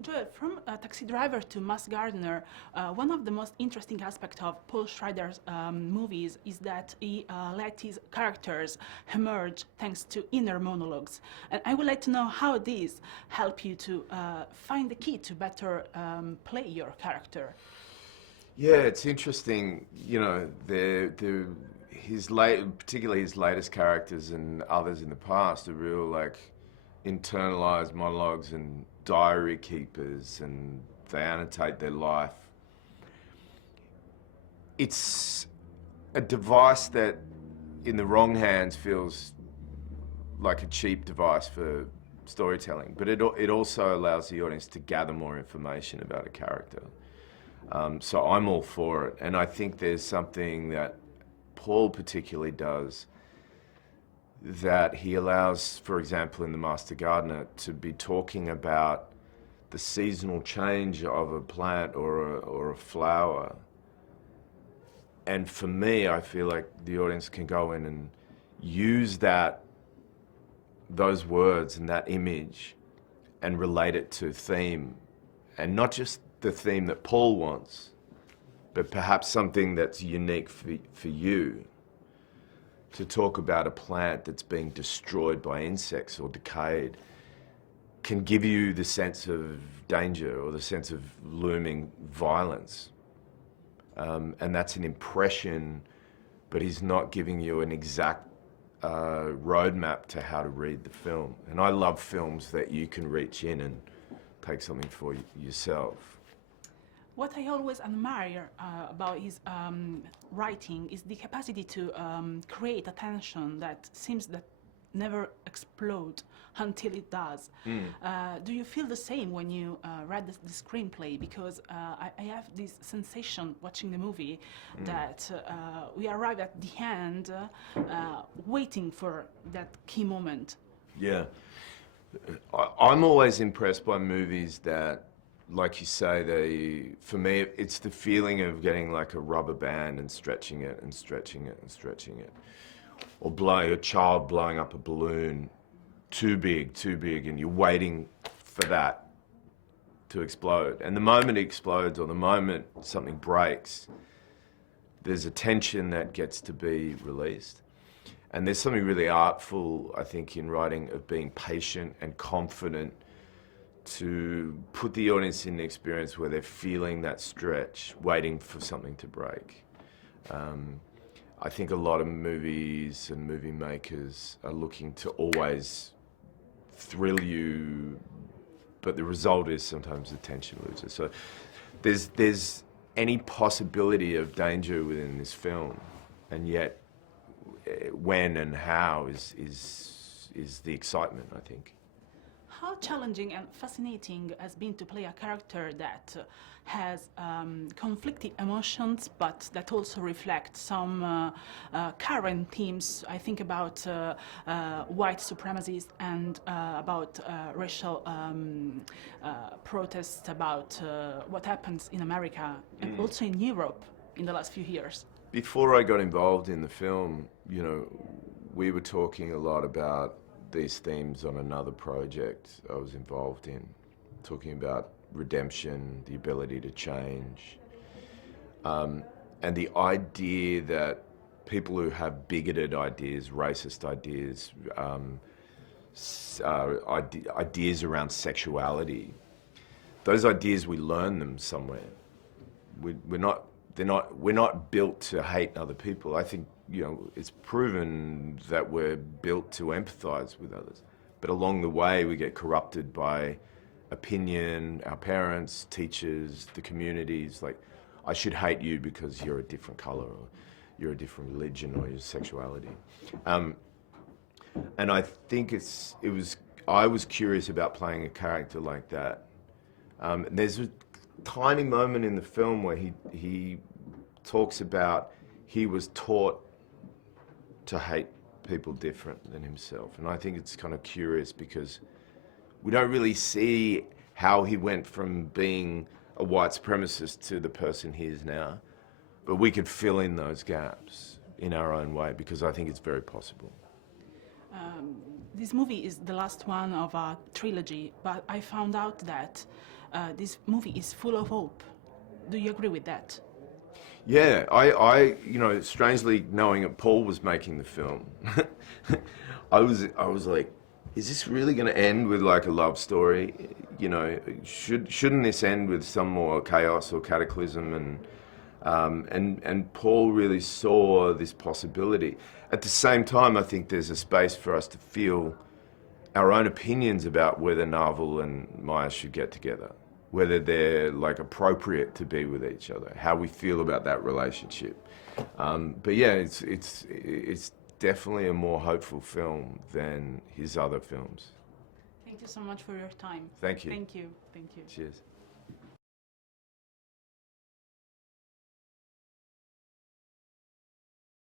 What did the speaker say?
Joel, from a taxi driver to mass gardener, one of the most interesting aspects of Paul Schrader's movies is that he let his characters emerge thanks to inner monologues. And I would like to know how these help you to find the key to better play your character. Yeah, it's interesting. You know, particularly his latest characters and others in the past are real like internalized monologues and diary keepers, and they annotate their life. It's a device that, in the wrong hands, feels like a cheap device for storytelling, but it also allows the audience to gather more information about a character. So I'm all for it, and I think there's something that Paul particularly does that he allows, for example, in The Master Gardener, to be talking about the seasonal change of a plant or a flower. And for me, I feel like the audience can go in and use those words and that image and relate it to theme, and not just the theme that Paul wants, but perhaps something that's unique for you. To talk about a plant that's being destroyed by insects or decayed can give you the sense of danger or the sense of looming violence. And that's an impression, but he's not giving you an exact roadmap to how to read the film. And I love films that you can reach in and take something for yourself. What I always admire about his writing is the capacity to create a tension that seems that never explode until it does. Do you feel the same when you read the screenplay? Because I have this sensation watching the movie that we arrive at the end waiting for that key moment. Yeah. I'm always impressed by movies that, like you say, for me, it's the feeling of getting like a rubber band and stretching it and stretching it and stretching it. Or a child blowing up a balloon too big, and you're waiting for that to explode. And the moment it explodes or the moment something breaks, there's a tension that gets to be released. And there's something really artful, I think, in writing of being patient and confident to put the audience in the experience where they're feeling that stretch, waiting for something to break. I think a lot of movies and movie makers are looking to always thrill you, but the result is sometimes the tension loses. So there's any possibility of danger within this film, and yet when and how is the excitement, I think. How challenging and fascinating has been to play a character that has conflicting emotions, but that also reflects some current themes. I think about white supremacists and about racial protests, about what happens in America and also in Europe in the last few years. Before I got involved in the film, you know, we were talking a lot about these themes on another project I was involved in, talking about redemption, the ability to change, and the idea that people who have bigoted ideas, racist ideas, ideas around sexuality, those ideas, we learn them somewhere. We're not built to hate other people. I think, you know, it's proven that we're built to empathize with others. But along the way, we get corrupted by opinion, our parents, teachers, the communities. Like, I should hate you because you're a different color, or you're a different religion, or your sexuality. And I think I was curious about playing a character like that. There's a tiny moment in the film where he talks about he was taught to hate people different than himself. And I think it's kind of curious because we don't really see how he went from being a white supremacist to the person he is now. But we could fill in those gaps in our own way because I think it's very possible. This movie is the last one of a trilogy, but I found out that this movie is full of hope. Do you agree with that? Yeah, you know, strangely knowing that Paul was making the film, I was like, is this really going to end with like a love story? You know, shouldn't this end with some more chaos or cataclysm? And Paul really saw this possibility. At the same time, I think there's a space for us to feel our own opinions about whether Naval and Maya should get together, whether they're like appropriate to be with each other, how we feel about that relationship. But yeah, it's definitely a more hopeful film than his other films. Thank you so much for your time. Thank you. Thank you. Thank you. Cheers.